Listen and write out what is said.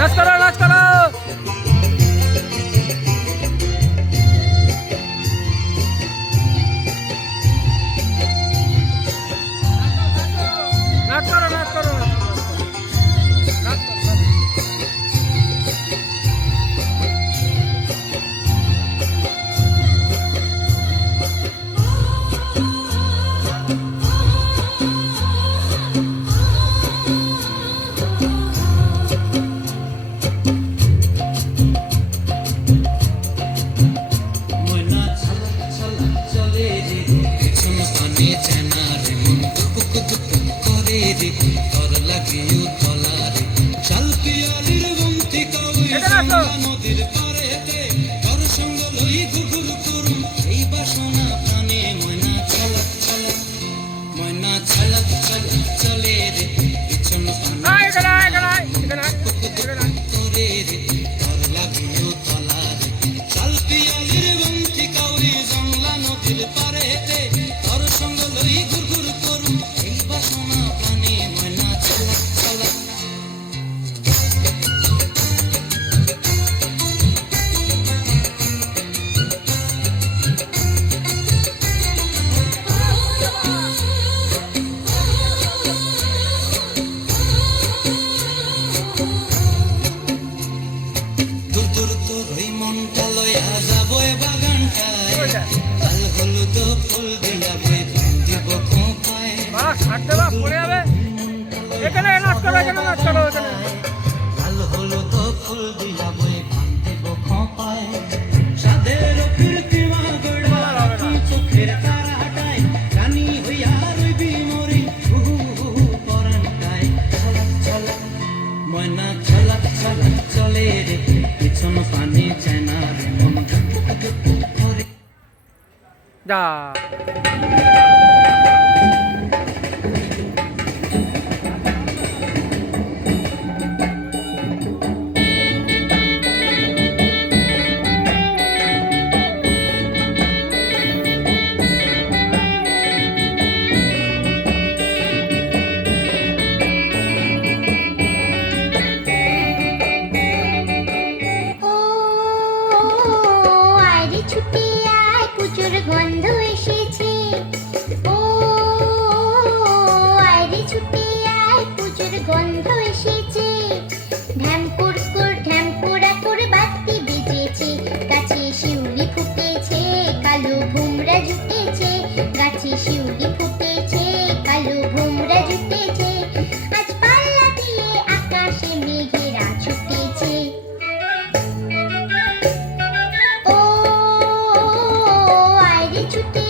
নাচ করো নাচ করো। নাচ করো নাচ করো নাচ করো। নদীর পারেতে তোর সঙ্গ লই ঘুঘুর করুম এই বাসনা প্রাণে ময়না চালাক চালাক ময়না চালাক চালাক চলে রে পিছন পানে করে রে তোর লাগিও তলা রে চাল পিয়ালির গন্থি কাউরি জংলা নদীর পারেতে তোর সঙ্গ লই ঘুঘুর করুম এই বাসনা প্রাণে ময়না চালাক চালাক। মনটা লইয়া যাবো বাগানটায় লাল হলুদ ফুল দিয়া বই দিব খোঁপায় লাল হলুদ ফুল দিয়া বই দিব খোঁপায় সাদের কীর্তিমা গড়া চোখের তারাটায় রানী হইয়া রইবি মরি হুহু হুহু পরানটায় ছলাক ছলাক ময়না ছলাক ছলাক চলে রে পিছন পানি চায় না রে মন করে যা গন্ধ এসেছে ও আইরে ছুটে আয় পুজোর গন্ধ এসেছে ঢ্যামপুর কুর ঢ্যামপুরা করে বাতি বেজেছে গাছে শিউলি ফুটেছে কালো ভুমরা জুটেছে গাছে শিউলি ফুটেছে কালো ভুমরা জুটেছে আজ পাল্লা দিয়ে আকাশে মেঘেরা ছুটেছে ও ছুটে